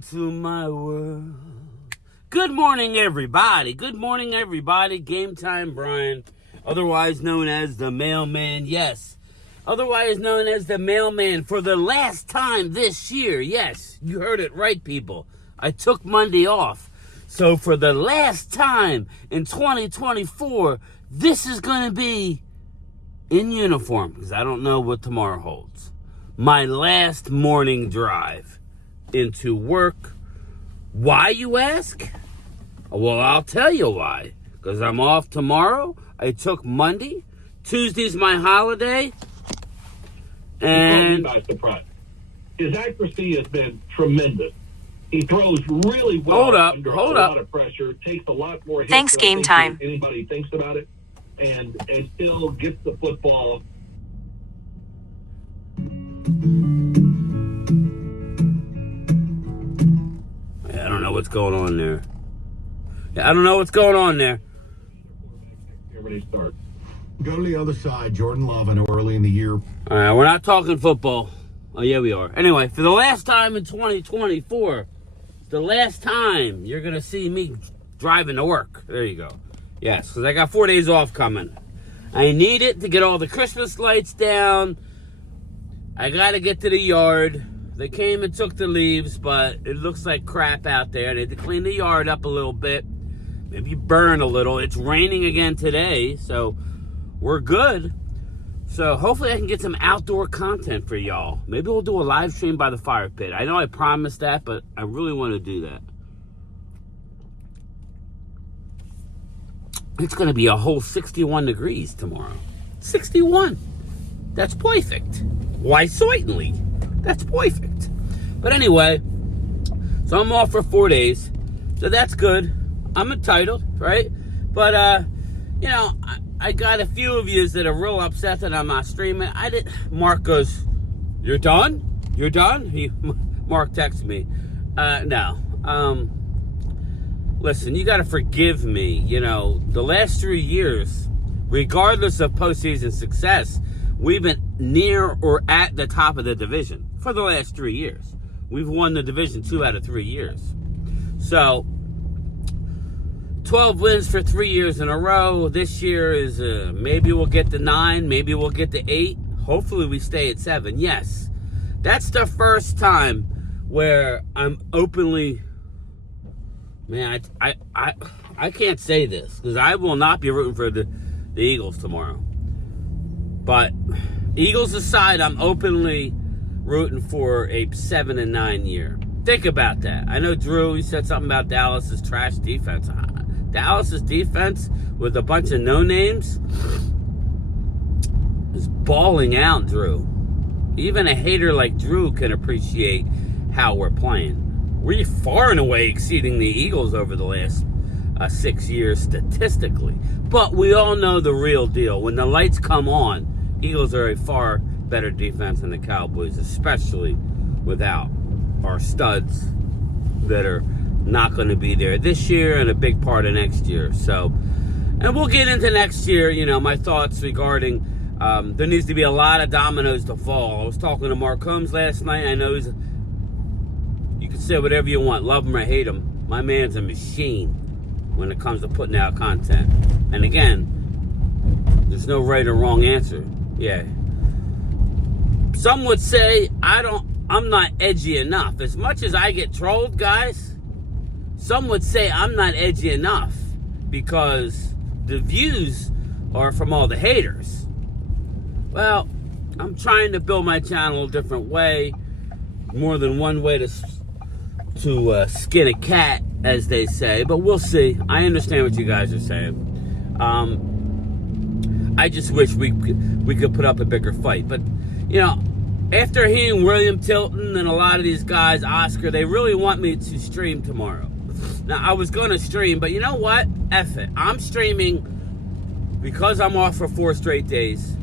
into my world. Good morning, everybody. Good morning, everybody. Game Time Brian, otherwise known as the Mailman. Yes, otherwise known as the Mailman for the last time this year. Yes, you heard it right, people. I took Monday off. So for the last time in 2024, this is going to be in uniform because I don't know what tomorrow holds. My last morning drive into work. Why, you ask? Well, I'll tell you why. Because I'm off tomorrow. I took Monday. Tuesday's my holiday. And by surprise. His accuracy has been tremendous. He throws really well under a lot of pressure. Takes a lot more hits. Thanks, Game Time. Anybody thinks about it, and still gets the football. I don't know what's going on there. I don't know what's going on there. Where they start. Go to the other side. Jordan Love, I know early in the year. All right, we're not talking football. Oh, yeah, we are. Anyway, for the last time in 2024, the last time you're going to see me driving to work. There you go. Yes, because I got 4 days off coming. I need it to get all the Christmas lights down. I got to get to the yard. They came and took the leaves, but it looks like crap out there. They had to clean the yard up a little bit. Maybe burn a little. It's raining again today, so we're good. So hopefully I can get some outdoor content for y'all. Maybe we'll do a live stream by the fire pit. I know I promised that, but I really want to do that. It's going to be a whole 61 degrees tomorrow. 61. That's perfect. Why, certainly. That's perfect. But anyway, so I'm off for 4 days. So that's good. I'm entitled, right? But, you know, I got a few of you that are real upset that I'm not streaming. Mark goes, "You're done? You're done?" Mark texts me. No. Listen, you got to forgive me. You know, the last 3 years, regardless of postseason success, we've been near or at the top of the division for the last 3 years. We've won the division 2 out of 3 years. So 12 wins for 3 years in a row. This year is maybe we'll get to 9, maybe we'll get to 8. Hopefully we stay at 7. Yes, that's the first time where I'm openly, man, I can't say this because I will not be rooting for the Eagles tomorrow. But Eagles aside, I'm openly rooting for a 7-9 year. Think about that. I know Drew, he said something about Dallas's trash defense. Dallas's defense with a bunch of no-names is balling out, Drew. Even a hater like Drew can appreciate how we're playing. We're far and away exceeding the Eagles over the last 6 years statistically. But we all know the real deal. When the lights come on, Eagles are a far better defense than the Cowboys, especially without our studs that are not going to be there this year and a big part of next year. So, and we'll get into next year, you know, my thoughts regarding there needs to be a lot of dominoes to fall. I was talking to Mark Holmes last night. I know you can say whatever you want, love him or hate him. My man's a machine when it comes to putting out content. And again, there's no right or wrong answer. Yeah. Some would say I'm not edgy enough. As much as I get trolled, guys, some would say I'm not edgy enough because the views are from all the haters. Well, I'm trying to build my channel a different way. More than one way to skin a cat, as they say. But we'll see. I understand what you guys are saying. I just wish we could put up a bigger fight. But, you know, after hearing William Tilton and a lot of these guys, Oscar, they really want me to stream tomorrow. Now, I was going to stream, but you know what? F it. I'm streaming because I'm off for 4 straight days.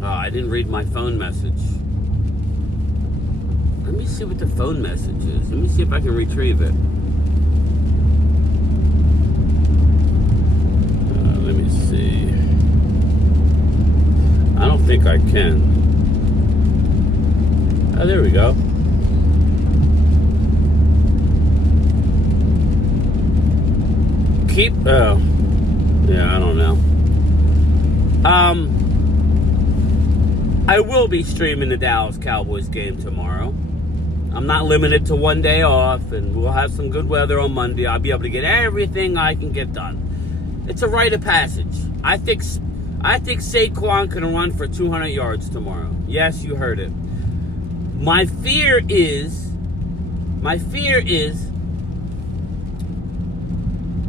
Oh, I didn't read my phone message. Let me see what the phone message is. Let me see if I can retrieve it. Let me see. I don't think I can. Oh, there we go. keep... Oh. Yeah, I don't know. I will be streaming the Dallas Cowboys game tomorrow. I'm not limited to one day off, and we'll have some good weather on Monday. I'll be able to get everything I can get done. It's a rite of passage. I think Saquon can run for 200 yards tomorrow. Yes, you heard it. My fear is,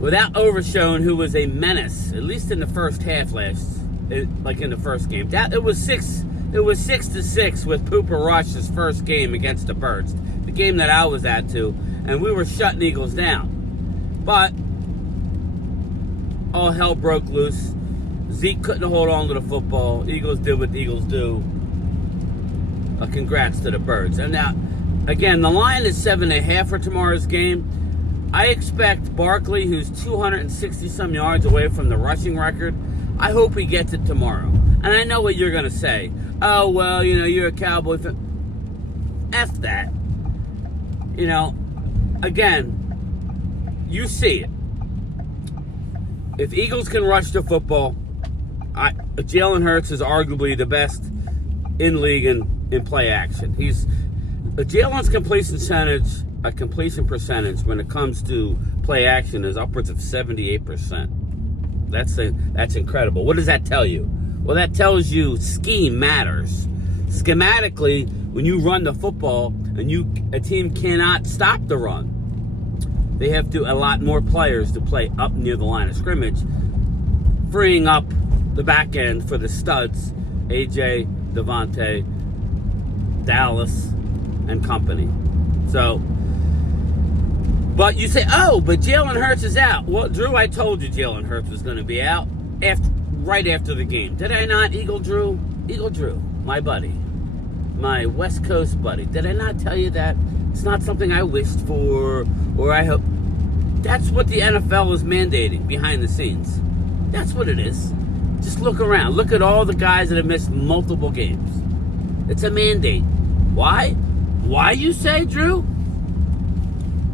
without Overshown, who was a menace, at least in the first half like in the first game. It was 6-6 with Pooper Rush's first game against the Birds, the game that I was at too, and we were shutting Eagles down. But all hell broke loose. Zeke couldn't hold on to the football. Eagles did what the Eagles do. Congrats to the Birds. And now, again, the line is 7.5 for tomorrow's game. I expect Barkley, who's 260-some yards away from the rushing record, I hope he gets it tomorrow. And I know what you're going to say. Oh, well, you're a Cowboy fan. F that. Again, you see it. If Eagles can rush the football, Jalen Hurts is arguably the best in league in play action. Jalen's completion percentage when it comes to play action is upwards of 78%. That's incredible. What does that tell you? Well, that tells you scheme matters. Schematically, when you run the football and a team cannot stop the run, they have to allot more players to play up near the line of scrimmage, freeing up the back end for the studs, AJ, Devontae, Dallas, and company. So, but you say, oh, but Jalen Hurts is out. Well, Drew, I told you Jalen Hurts was going to be out right after the game. Did I not, Eagle Drew, my buddy, my West Coast buddy. Did I not tell you that? It's not something I wished for or I hope. That's what the NFL is mandating behind the scenes. That's what it is. Just look around. Look at all the guys that have missed multiple games. It's a mandate. Why? Why, you say, Drew?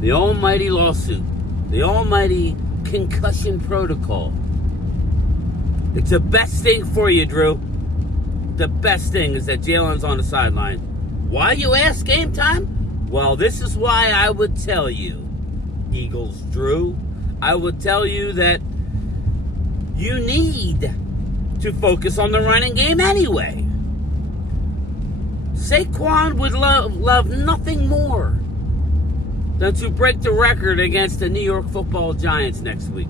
The almighty lawsuit. The almighty concussion protocol. It's the best thing for you, Drew. The best thing is that Jalen's on the sideline. Why, you ask, game time? Well, this is why I would tell you, Eagles Drew. I would tell you that you need to focus on the running game anyway. Saquon would love nothing more than to break the record against the New York Football Giants next week.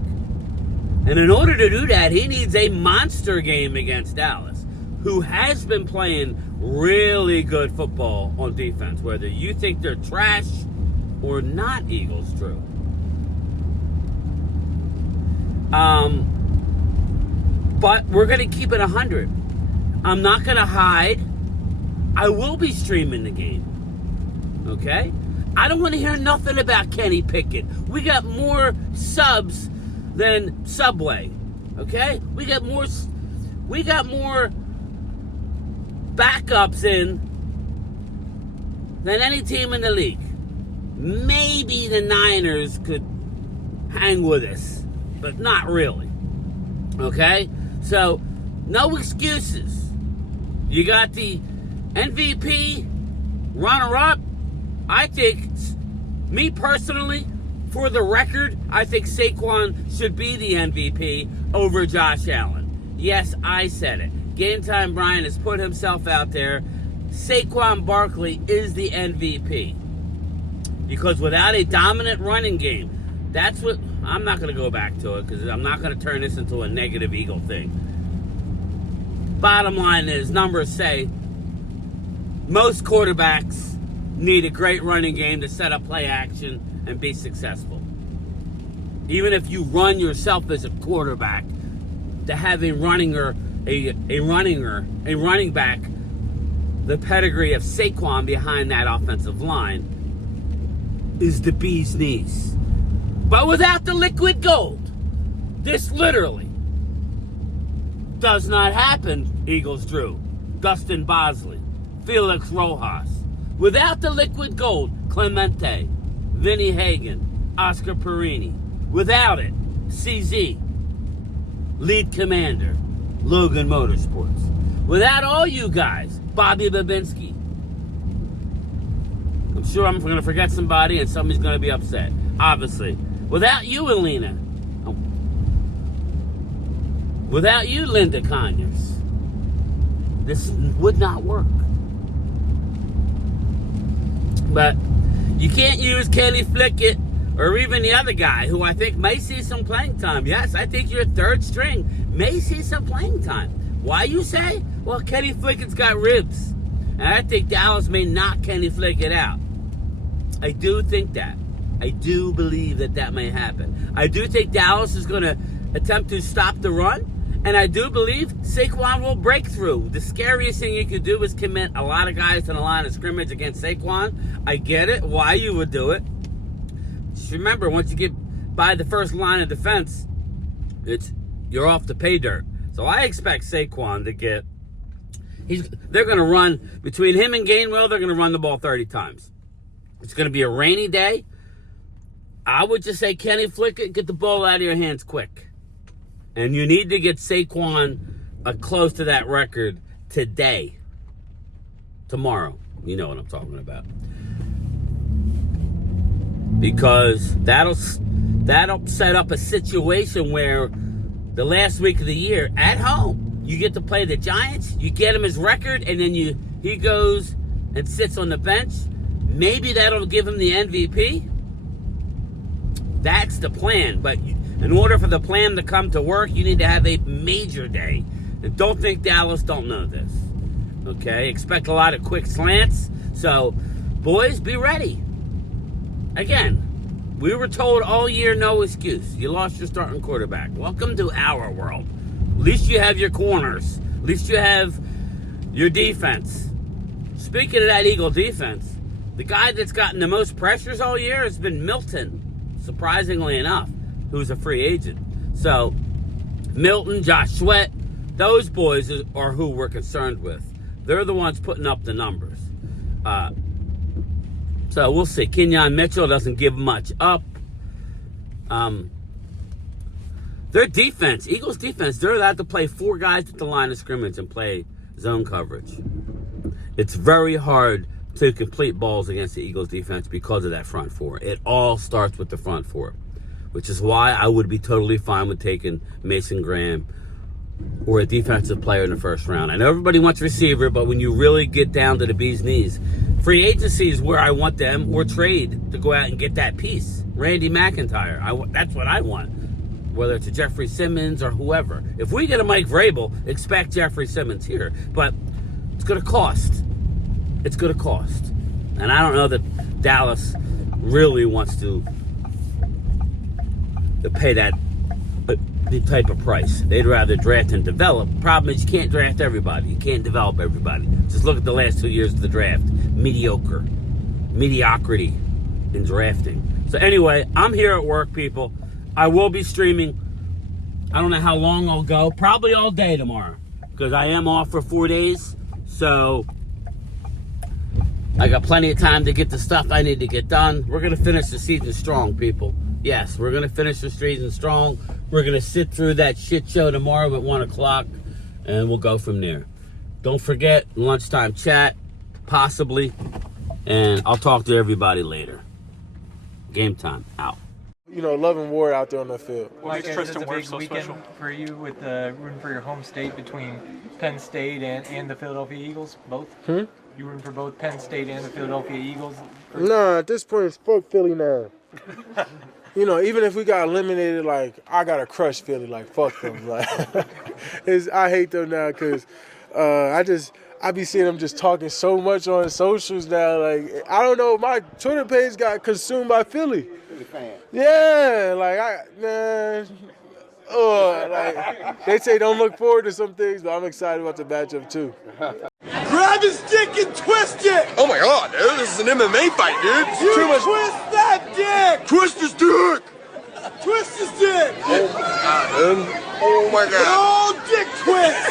And in order to do that, he needs a monster game against Dallas, who has been playing really good football on defense, whether you think they're trash or not, Eagles Drew. But we're going to keep it 100. I'm not going to hide. I will be streaming the game. Okay? I don't want to hear nothing about Kenny Pickett. We got more subs than Subway. Okay? We got more backups in than any team in the league. Maybe the Niners could hang with us, but not really. Okay? So, no excuses. You got the MVP runner-up. I think, me personally, for the record, I think Saquon should be the MVP over Josh Allen. Yes, I said it. Game Time Brian has put himself out there. Saquon Barkley is the MVP. Because without a dominant running game, that's what... I'm not going to go back to it because I'm not going to turn this into a negative Eagle thing. Bottom line is, numbers say most quarterbacks need a great running game to set up play action and be successful. Even if you run yourself as a quarterback, to have a running back, the pedigree of Saquon behind that offensive line is the bee's knees. But without the liquid gold, this literally does not happen, Eagles Drew, Dustin Bosley, Felix Rojas. Without the liquid gold, Clemente, Vinny Hagan, Oscar Perini. Without it, CZ, lead commander, Logan Motorsports. Without all you guys, Bobby Babinski. I'm sure I'm going to forget somebody and somebody's going to be upset, obviously. Without you, Alina. Without you, Linda Conyers. This would not work. But you can't use Kenny Flickett or even the other guy who I think may see some playing time. Yes, I think your third string may see some playing time. Why, you say? Well, Kenny Flickett's got ribs. And I think Dallas may knock Kenny Flickett out. I do think that. I do believe that that may happen. I do think Dallas is going to attempt to stop the run. And I do believe Saquon will break through. The scariest thing you could do is commit a lot of guys to the line of scrimmage against Saquon. I get it, why you would do it. Just remember, once you get by the first line of defense, you're off the pay dirt. So I expect Saquon to get... They're going to run, between him and Gainwell, they're going to run the ball 30 times. It's going to be a rainy day. I would just say, Kenny Flickett, get the ball out of your hands quick. And you need to get Saquon close to that record today. Tomorrow. You know what I'm talking about. Because that'll set up a situation where the last week of the year, at home, you get to play the Giants, you get him his record, and then he goes and sits on the bench. Maybe that'll give him the MVP. That's the plan. But in order for the plan to come to work, you need to have a major day. And don't think Dallas don't know this. Okay? Expect a lot of quick slants. So, boys, be ready. Again, we were told all year, no excuse. You lost your starting quarterback. Welcome to our world. At least you have your corners. At least you have your defense. Speaking of that Eagle defense, the guy that's gotten the most pressures all year has been Milton, surprisingly enough, who's a free agent. So, Milton, Josh Sweat, those boys are who we're concerned with. They're the ones putting up the numbers. So, we'll see. Kenyon Mitchell doesn't give much up. Their defense, Eagles defense, they're allowed to play 4 guys at the line of scrimmage and play zone coverage. It's very hard to complete balls against the Eagles defense because of that front 4. It all starts with the front 4, which is why I would be totally fine with taking Mason Graham or a defensive player in the first round. I know everybody wants receiver, but when you really get down to the bee's knees, free agency is where I want them, or trade to go out and get that piece. Randy McIntyre, that's what I want. Whether it's a Jeffrey Simmons or whoever. If we get a Mike Vrabel, expect Jeffrey Simmons here. But it's going to cost. It's going to cost. And I don't know that Dallas really wants to pay that the type of price. They'd rather draft and develop. Problem is, you can't draft everybody. You can't develop everybody. Just look at the last 2 years of the draft. Mediocrity in drafting. So anyway, I'm here at work, people. I will be streaming. I don't know how long I'll go. Probably all day tomorrow. Because I am off for 4 days. So I got plenty of time to get the stuff I need to get done. We're going to finish the season strong, people. Yes, we're going to finish the season strong. We're going to sit through that shit show tomorrow at 1 o'clock. And we'll go from there. Don't forget, lunchtime chat. Possibly. And I'll talk to everybody later. Game time. Out. You know, love and war out there on the field. Mike, this is a big weekend for you with rooting for your home state between Penn State and the Philadelphia Eagles, both? You rooting for both Penn State and the Philadelphia Eagles? Nah, at this point, it's fuck Philly now. You know, even if we got eliminated, like, I got to crush Philly, like, fuck them. Like, I hate them now because I be seeing them just talking so much on socials now. Like, I don't know, my Twitter page got consumed by Philly. Fan. Yeah, like like they say don't look forward to some things, but I'm excited about the matchup too. Grab his dick and twist it! Oh my god, dude, this is an MMA fight, dude. You too much. Twist that dick! Twist his dick! Twist his dick! Oh my god, dude. Oh my god. No dick twist!